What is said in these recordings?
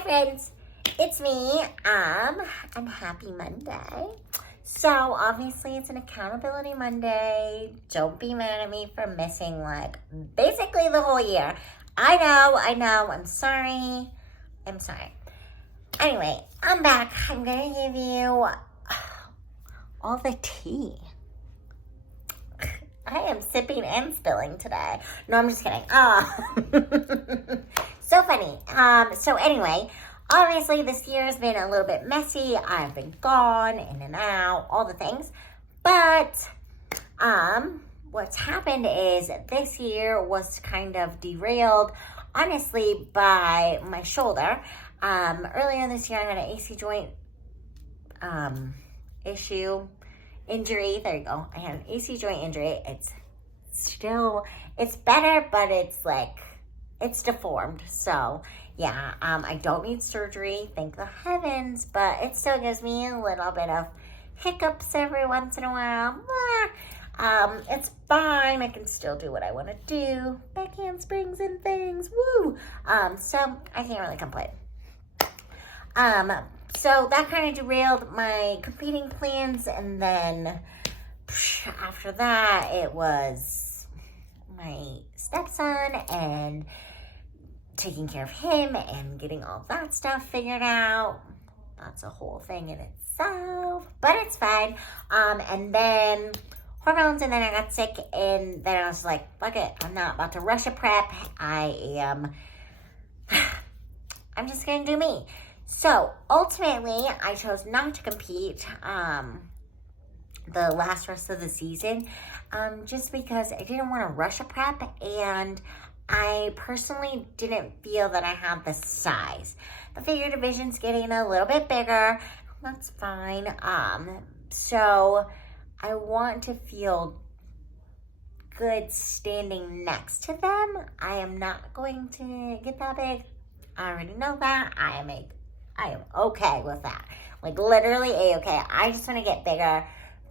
Hi friends, it's me, and happy Monday. So obviously it's an accountability Monday. Don't be mad at me for missing like basically the whole year. I know, I'm sorry. Anyway, I'm back. I'm gonna give you all the tea. I am sipping and spilling today. No, I'm just kidding. So funny. So anyway, obviously this year has been a little bit messy. I've been gone, in and out, all the things. But what's happened is this year was kind of derailed, honestly, by my shoulder. Earlier this year, I had an AC joint injury. There you go. I had an AC joint injury. It's better, but it's deformed. So yeah, I don't need surgery, thank the heavens, but it still gives me a little bit of hiccups every once in a while. It's fine. I can still do what I want to do. Back handsprings and things. Woo! So I can't really complain. So that kind of derailed my competing plans, and then after that, it was my stepson and taking care of him and getting all that stuff figured out. That's a whole thing in itself, but it's fine. And then hormones, and then I got sick, and then I was like, fuck it, I'm not about to rush a prep. I'm just gonna do me. So ultimately, I chose not to compete the rest of the season, just because I didn't want to rush a prep, and I personally didn't feel that I had the size. The figure division's getting a little bit bigger. That's fine. So I want to feel good standing next to them. I am not going to get that big. I already know that. I am okay with that. Like literally A-okay. I just want to get bigger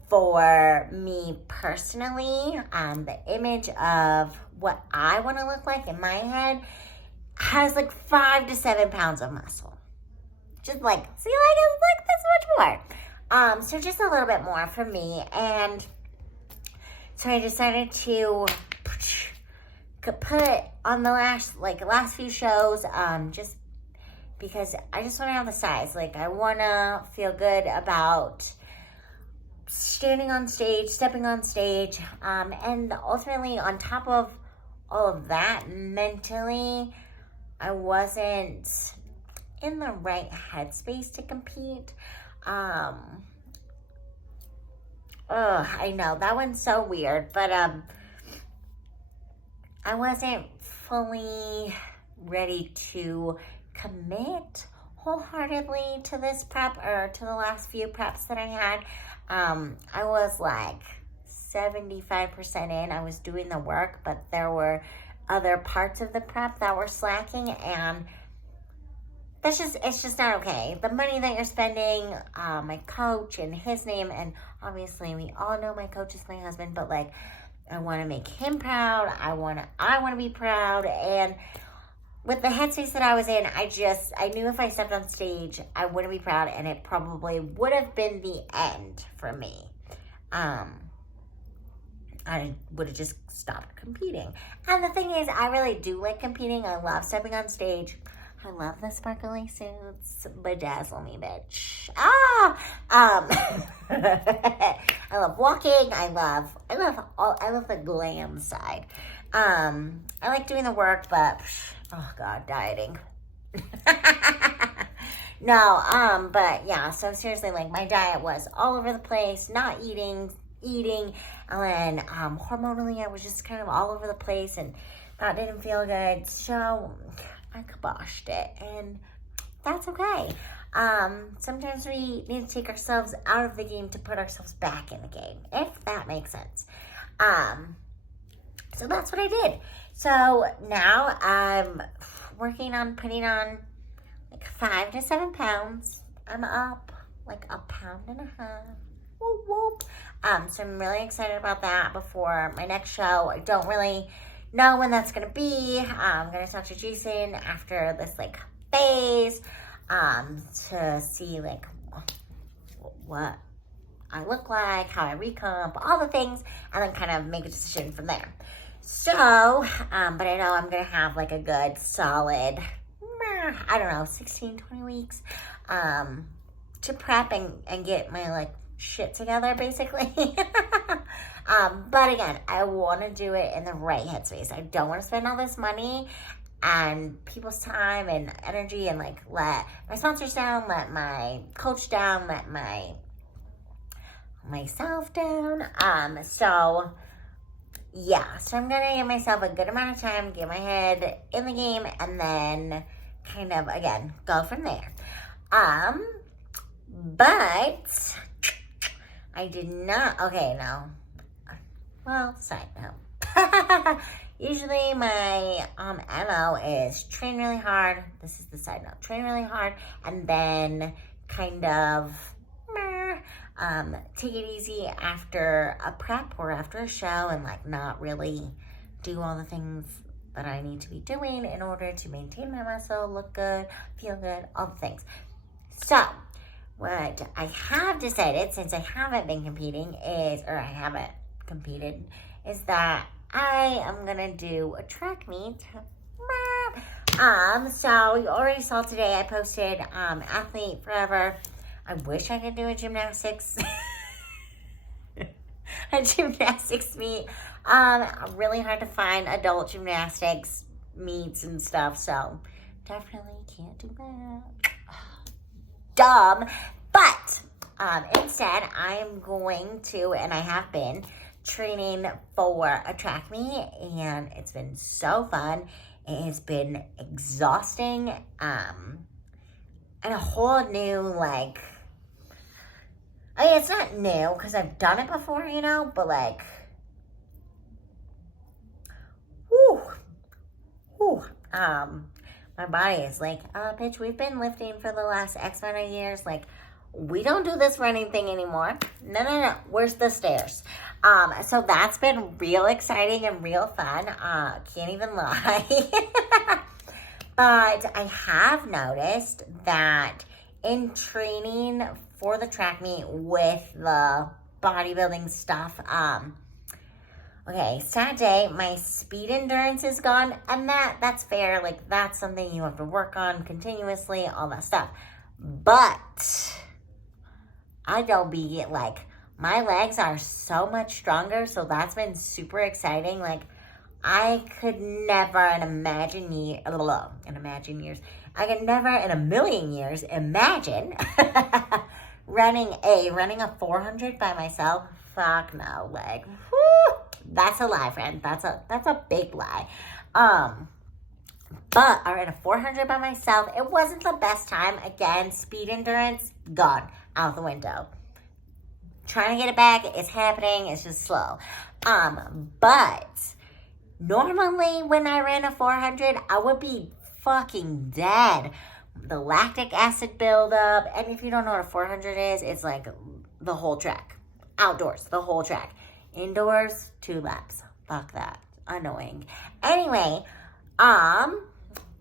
for me personally. The image of what I want to look like in my head has like 5 to 7 pounds of muscle. Just like, see, like this much more. So just a little bit more for me. And so I decided to put on the last few shows, just because I just want to have the size. Like, I want to feel good about standing on stage, stepping on stage, and ultimately, on top of all of that, mentally, I wasn't in the right headspace to compete. I know, that one's so weird, but I wasn't fully ready to commit wholeheartedly to this prep, or to the last few preps that I had. I was like 75% in. I was doing the work, but there were other parts of the prep that were slacking, and it's just not okay. The money that you're spending, my coach and his name, and obviously we all know my coach is my husband, but like, I want to make him proud. I want to be proud. And with the headspace that I was in, I knew if I stepped on stage, I wouldn't be proud, and it probably would have been the end for me. I would have just stopped competing. And the thing is, I really do like competing. I love stepping on stage. I love the sparkly suits. Bedazzle me, bitch. I love walking. I love the glam side. I like doing the work, but oh God, dieting. No, but yeah, so seriously, like, my diet was all over the place, not eating, and then hormonally I was just kind of all over the place, and that didn't feel good, so I kiboshed it, and that's okay. Sometimes we need to take ourselves out of the game to put ourselves back in the game, if that makes sense. So that's what I did. So now I'm working on putting on like 5 to 7 pounds. I'm up like 1.5 pounds. Whoop, whoop. So I'm really excited about that before my next show. I don't really know when that's going to be. I'm going to talk to Jason after this like face, to see like what I look like, how I recomp, all the things, and then kind of make a decision from there. So, but I know I'm going to have like a good solid, I don't know, 16, 20 weeks, to prep and get my like shit together, basically. But again, I want to do it in the right headspace. I don't want to spend all this money and people's time and energy and like let my sponsors down, let my coach down, let myself down. So yeah, so I'm gonna give myself a good amount of time, get my head in the game, and then kind of again go from there. But I did not. Okay, no. Well, side note. Usually my MO is train really hard. This is the side note. Train really hard, and then kind of take it easy after a prep or after a show, and like not really do all the things that I need to be doing in order to maintain my muscle, look good, feel good, all the things. So what I have decided, since I haven't been competing, is that I am gonna do a track meet. So you already saw today I posted athlete forever. I wish I could do a gymnastics meet. Really hard to find adult gymnastics meets and stuff, so definitely can't do that. Dumb. But instead, I'm going to, and I have been, training for a track meet, and it's been so fun. It has been exhausting, and a whole new, like, I mean, it's not new, because I've done it before, you know, but, like, my body is like, bitch, we've been lifting for the last X amount of years, like, we don't do this running thing anymore. No, where's the stairs? So that's been real exciting and real fun, can't even lie. But I have noticed that in training for the track meet with the bodybuilding stuff, okay, sad day, my speed endurance is gone, and that's fair. Like, that's something you have to work on continuously, all that stuff. But I don't be, like, my legs are so much stronger, so that's been super exciting. Like, I could never I could never in a million years imagine running a 400 by myself. Fuck no, like, whew, that's a lie, friend. That's a big lie. But I ran a 400 by myself. It wasn't the best time. Again, speed endurance, gone, out the window. Trying to get it back, it's happening, it's just slow. But normally when I ran a 400, I would be fucking dead. The lactic acid buildup, and if you don't know what a 400 is, it's like the whole track. Outdoors, the whole track. Indoors, 2 laps. Fuck that. Annoying. Anyway, I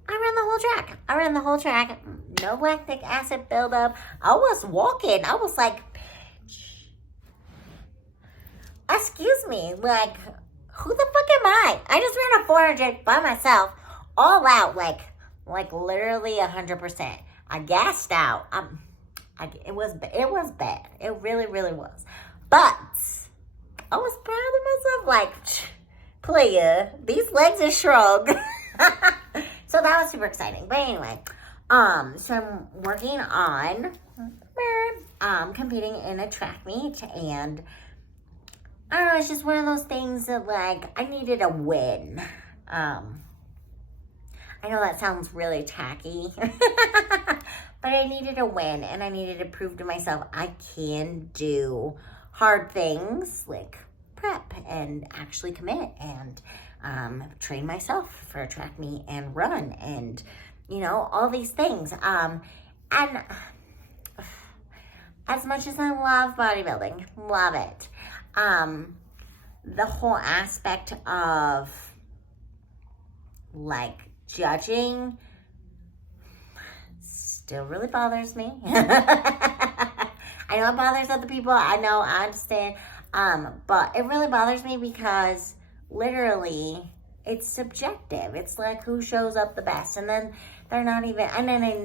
ran the whole track. No lactic acid buildup. I was walking. I was like, bitch. Excuse me. Like, who the fuck am I? I just ran a 400 by myself, all out, like literally 100%. I gassed out. It was bad. It really, really was. But I was proud of myself. Like, player, these legs are strong. So that was super exciting. But anyway, so I'm working on competing in a track meet, and I don't know, it's just one of those things that, like, I needed a win. I know that sounds really tacky, but I needed a win, and I needed to prove to myself I can do hard things like prep and actually commit and train myself for a track meet and run and, you know, all these things. And as much as I love bodybuilding, love it, the whole aspect of, like, judging, still really bothers me. I know it bothers other people. I know, I understand. But it really bothers me because literally it's subjective. It's like who shows up the best. And then they're not even, and then I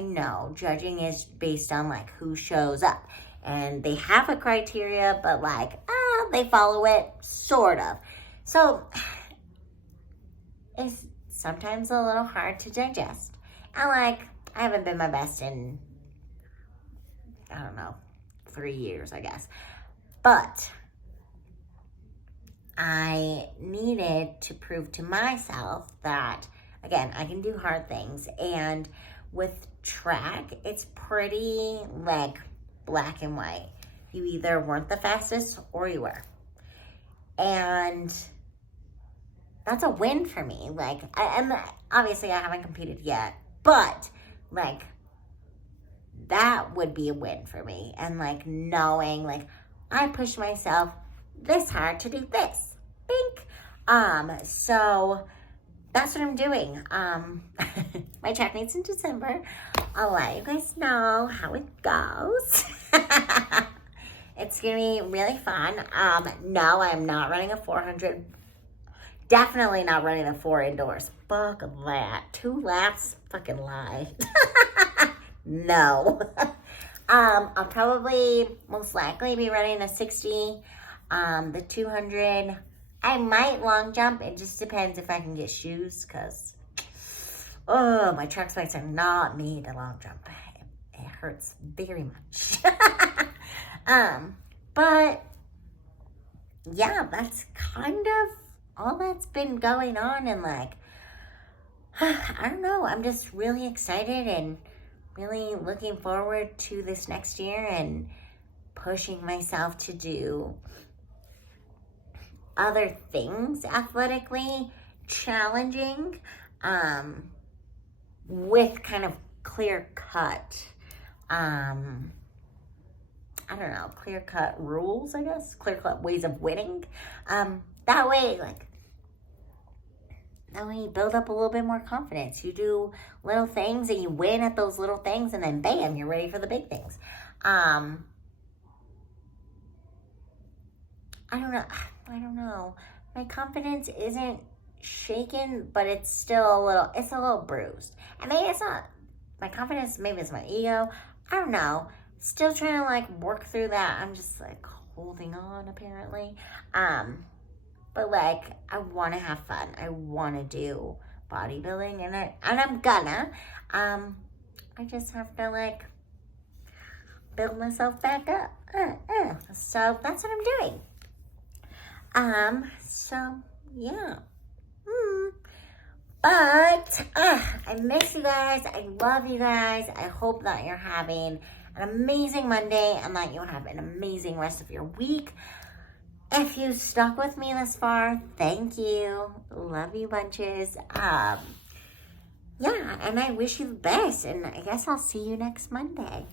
know, judging is based on like who shows up. And they have a criteria, but like, they follow it, sort of. So it's sometimes a little hard to digest. And like, I haven't been my best in, I don't know, 3 years, I guess. But I needed to prove to myself that, again, I can do hard things. And with track, it's pretty like black and white. You either weren't the fastest or you were. And that's a win for me. Like, and obviously I haven't competed yet, but like, that would be a win for me. And like knowing like I pushed myself this hard to do this. Bink. So that's what I'm doing. My track meet's in December. I'll let you guys know how it goes. It's gonna be really fun. No, I am not running a 400. Definitely not running a 4 indoors. Fuck that. 2 laps, fucking lie. No. I'll probably most likely be running a 60, the 200. I might long jump. It just depends if I can get shoes, because my track spikes are not made to long jump. It hurts very much. But yeah, that's kind of all that's been going on. And like, I don't know, I'm just really excited and really looking forward to this next year and pushing myself to do other things athletically challenging, with kind of clear cut, I don't know, clear cut rules, I guess, clear cut ways of winning. That way you build up a little bit more confidence. You do little things and you win at those little things, and then bam, you're ready for the big things. I don't know. My confidence isn't shaken, but it's still a little bruised. And maybe it's not my confidence, maybe it's my ego. I don't know. Still trying to like work through that. I'm just like holding on apparently. But like, I want to have fun. I want to do bodybuilding, and I'm gonna. I just have to like build myself back up. So that's what I'm doing. So yeah. But I miss you guys. I love you guys. I hope that you're having an amazing Monday and that you have an amazing rest of your week. If you stuck with me this far, thank you. Love you bunches. Yeah, and I wish you the best. And I guess I'll see you next Monday.